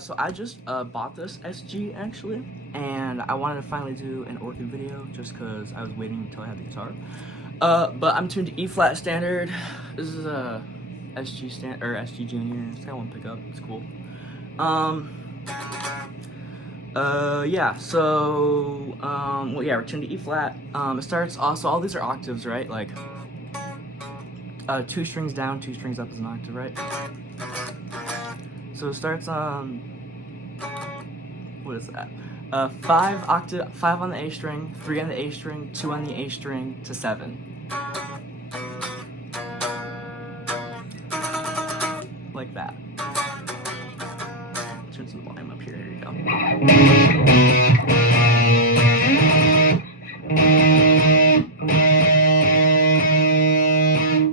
So I just bought this SG actually, and I wanted to finally do an Orchid video just because I was waiting until I had the guitar. But I'm tuned to E flat standard. This is a SG Junior. It's got one pickup. It's cool. Yeah. So well, yeah, we're tuned to E flat. It starts also. All these are octaves, right? Like 2 strings down, 2 strings up is an octave, right? So it starts on, what is that? 5 on the A string, 3 on the A string, 2 on the A string to 7. Like that. Turn some volume up here, here you go.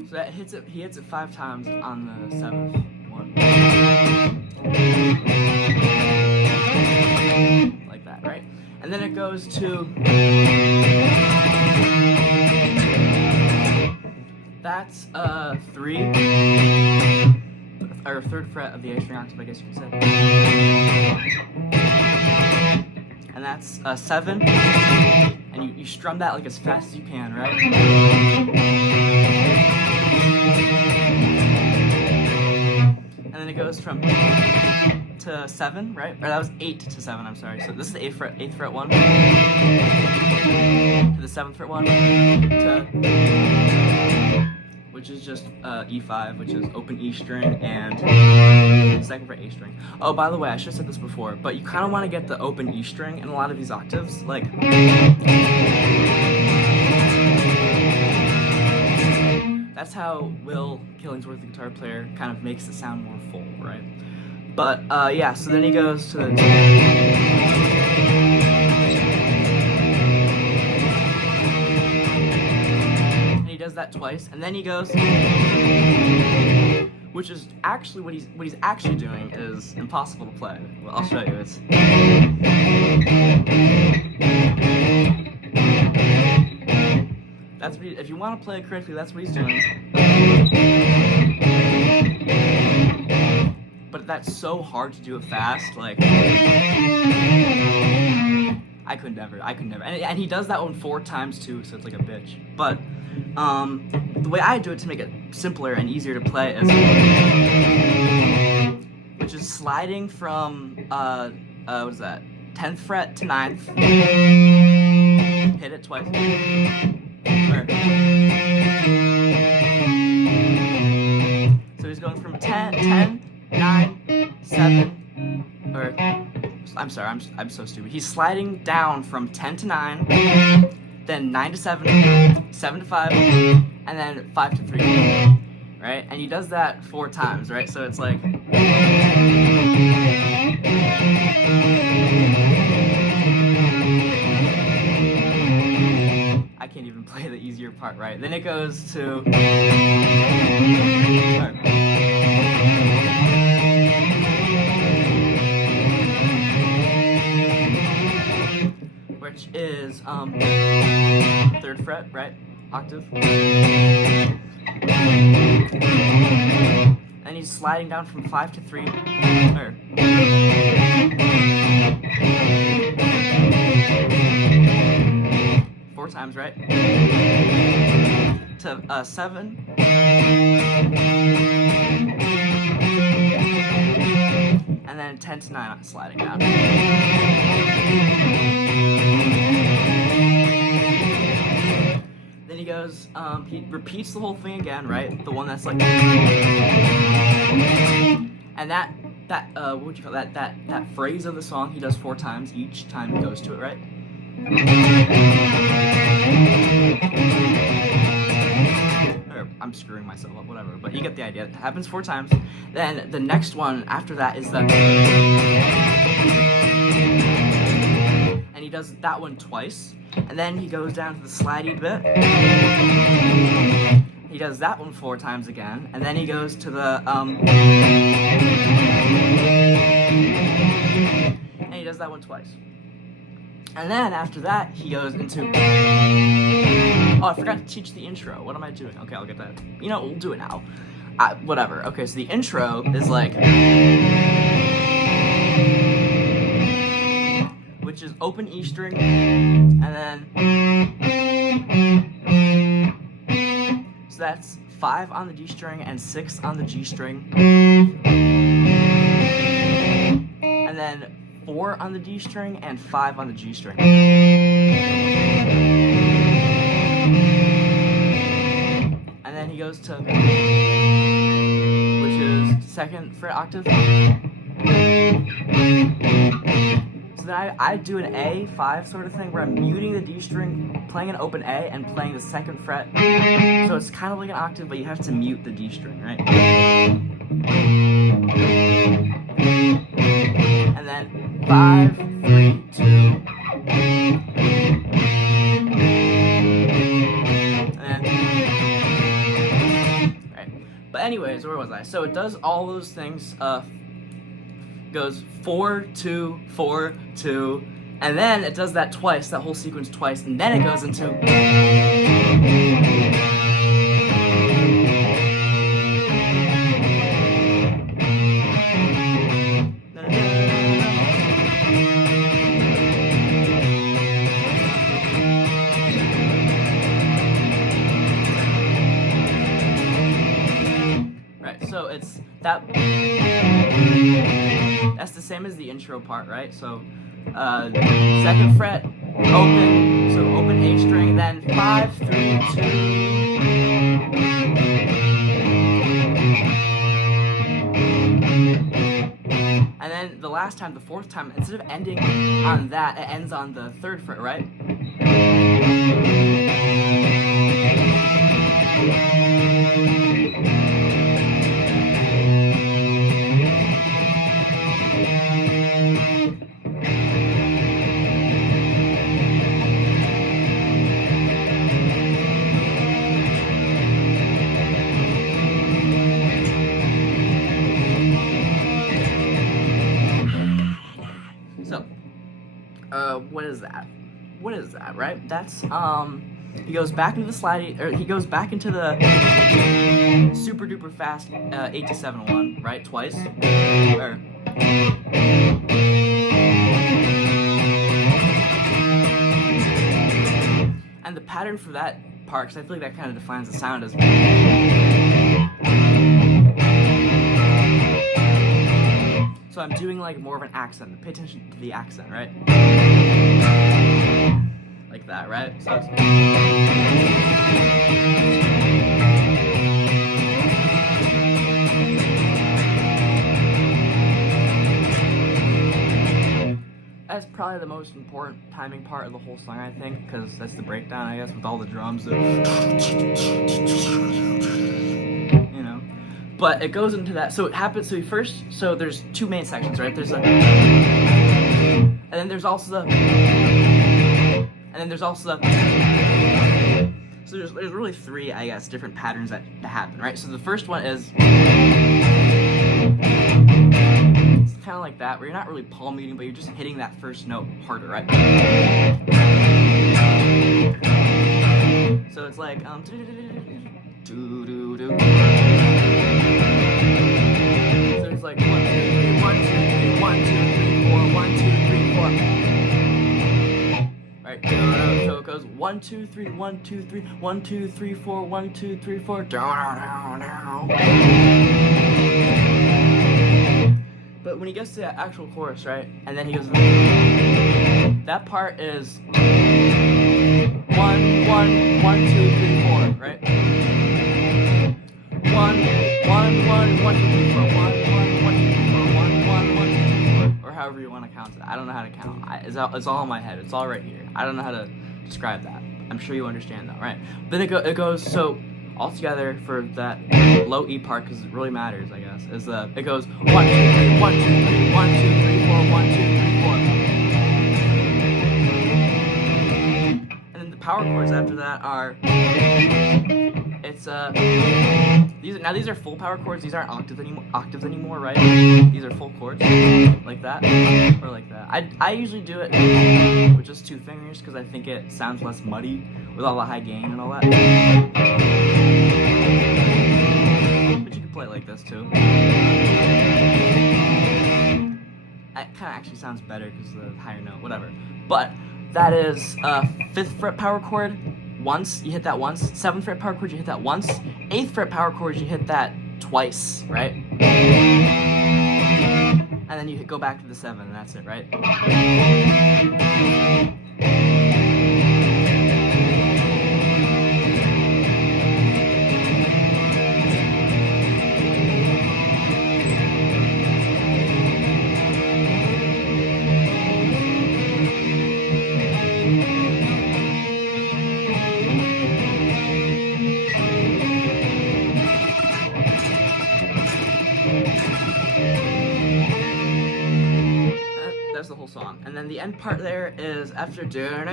So that hits it, he hits it 5 times on the 7th one. Like that, right? And then it goes to, that's 3, or 3rd fret of the A string octave, I guess you could say. And that's 7, and you strum that like as fast as you can, right? And then it goes from to 7, right? Or that was 8 to 7, I'm sorry. So this is the 8th fret 1, to the 7th fret 1, to, which is just E5, which is open E string, and 2nd fret A string. Oh, by the way, I should have said this before, but you kind of want to get the open E string in a lot of these octaves, like, that's how Will Killingsworth, the guitar player, kind of makes it sound more full, right? But yeah, so then he goes to the, and he does that twice, and then he goes, which is actually what he's actually doing is impossible to play. Well, I'll show you. It's, that's what he, if you want to play it correctly, that's what he's doing. But that's so hard to do it fast, like, I could never, and he does that one 4 times too, so it's like a bitch. But, the way I do it to make it simpler and easier to play is, which is sliding from, what is that, 10th fret to 9th, hit it twice, so he's going from 10, 9, 7, or, I'm sorry, I'm so stupid. He's sliding down from 10 to 9, then 9 to 7, 7 to 5, and then 5 to 3, right? And he does that 4 times, right? So it's like, I can't even play the easier part, right? Then it goes to, which is 3rd fret, right? Octave. And he's sliding down from 5 to 3, or, 4 times, right? To 7. And then 10 to 9 sliding down. Then he goes, he repeats the whole thing again, right? The one that's like, and that what would you call that? That phrase of the song he does 4 times each time he goes to it, right? Or, I'm screwing myself up, whatever, but you get the idea. It happens 4 times. Then the next one after that is the, and he does that one twice, and then he goes down to the slidey bit. He does that one 4 times again, and then he goes to the and he does that one twice. And then after that, he goes into, oh, I forgot to teach the intro. What am I doing? Okay, I'll get that. You know, we'll do it now. Whatever. Okay, so the intro is like, open E string, and then so that's 5 on the D string and 6 on the G string, and then 4 on the D string and 5 on the G string. And then he goes to, which is 2nd fret octave. So then I do an A5 sort of thing where I'm muting the D string, playing an open A, and playing the 2nd fret. So it's kind of like an octave, but you have to mute the D string, right? And then 5, 3, 2. And then, right. But anyways, where was I? So it does all those things. Goes 4, 2, 4, 2, and then it does that twice, that whole sequence twice, and then it goes into. Right, so it's that. That's the same as the intro part, right? So, 2nd fret, open, so open A string, then 5, 3, 2. And then the last time, the 4th time, instead of ending on that, it ends on the 3rd fret, right? What is that, right? That's, he goes back into the sliding, or he goes back into the super duper fast 8 to 7 1, right? Twice. And the pattern for that part, because I feel like that kind of defines the sound as. So I'm doing like more of an accent. Pay attention to the accent, right? Like that, right? So it's. That's probably the most important timing part of the whole song, I think, because that's the breakdown, I guess, with all the drums. You know. But it goes into that. So it happens. So there's 2 main sections, right? There's a. And then there's also the. So there's really 3, I guess, different patterns that happen, right? So the first one is. It's kind of like that, where you're not really palm muting, but you're just hitting that first note harder, right? So it's like do do do. So it's like 1 2 3 1 2 3 1 2 3 4 1 2 3 4. Right, so it goes 1 2 3 1 2 3 1 2 3 4 1 2 3 4 down. But when he gets to the actual chorus, right, and then he goes, that part is 1 1 1 2 3 4, right? 1 1 1 1 2 3 4 1 1 1 2 3 4 1 1 1 2 3 4, or however you want to count it. I don't know how to count. It's all in my head. It's all right here. I don't know how to describe that. I'm sure you understand that, right? Then it goes so all together for that low E part, because it really matters, I guess. It goes 1 2 3 1 2 3 1 2 3 4 1 2 3 4. And then the power chords after that are these are full power chords. These aren't octaves anymore, right? These are full chords, like that, or like that. I usually do it with just 2 fingers because I think it sounds less muddy with all the high gain and all that. But you can play it like this too. It kind of actually sounds better because the higher note, whatever. But that is 5th fret power chord once, you hit that once. 7th fret power chord, you hit that once. 8th fret power chord, you hit that twice, right? And then you go back to the 7, and that's it, right? That's the whole song. And then the end part there is after then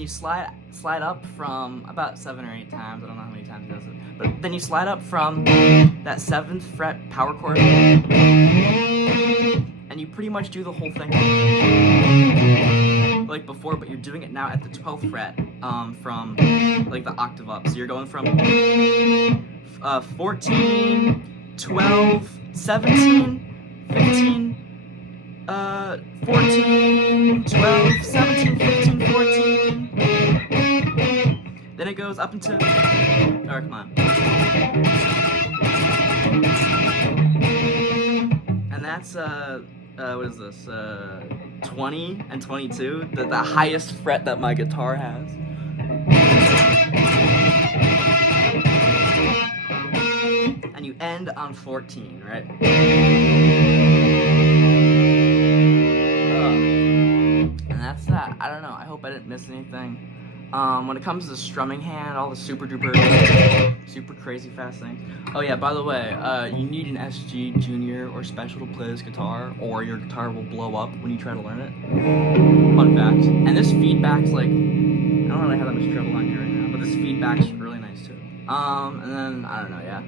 you slide up from about 7 or 8 times. I don't know how many times it does it. But then you slide up from that 7th fret power chord, and you pretty much do the whole thing like before, but you're doing it now at the 12th fret from like the octave up. So you're going from 14, 12, 17, 15, 14, 12, 17, 15, 14. Then it goes up until, oh, come on. And that's, what is this, 20 and 22, the highest fret that my guitar has. And you end on 14, right? And that's that. I don't know, I hope I didn't miss anything. When it comes to the strumming hand, all the super crazy fast things. Oh yeah, by the way, you need an SG Junior or Special to play this guitar, or your guitar will blow up when you try to learn it. Fun fact. And this feedback's like, I don't really have that much trouble on here right now, but this feedback's really nice too. And then, I don't know, yeah.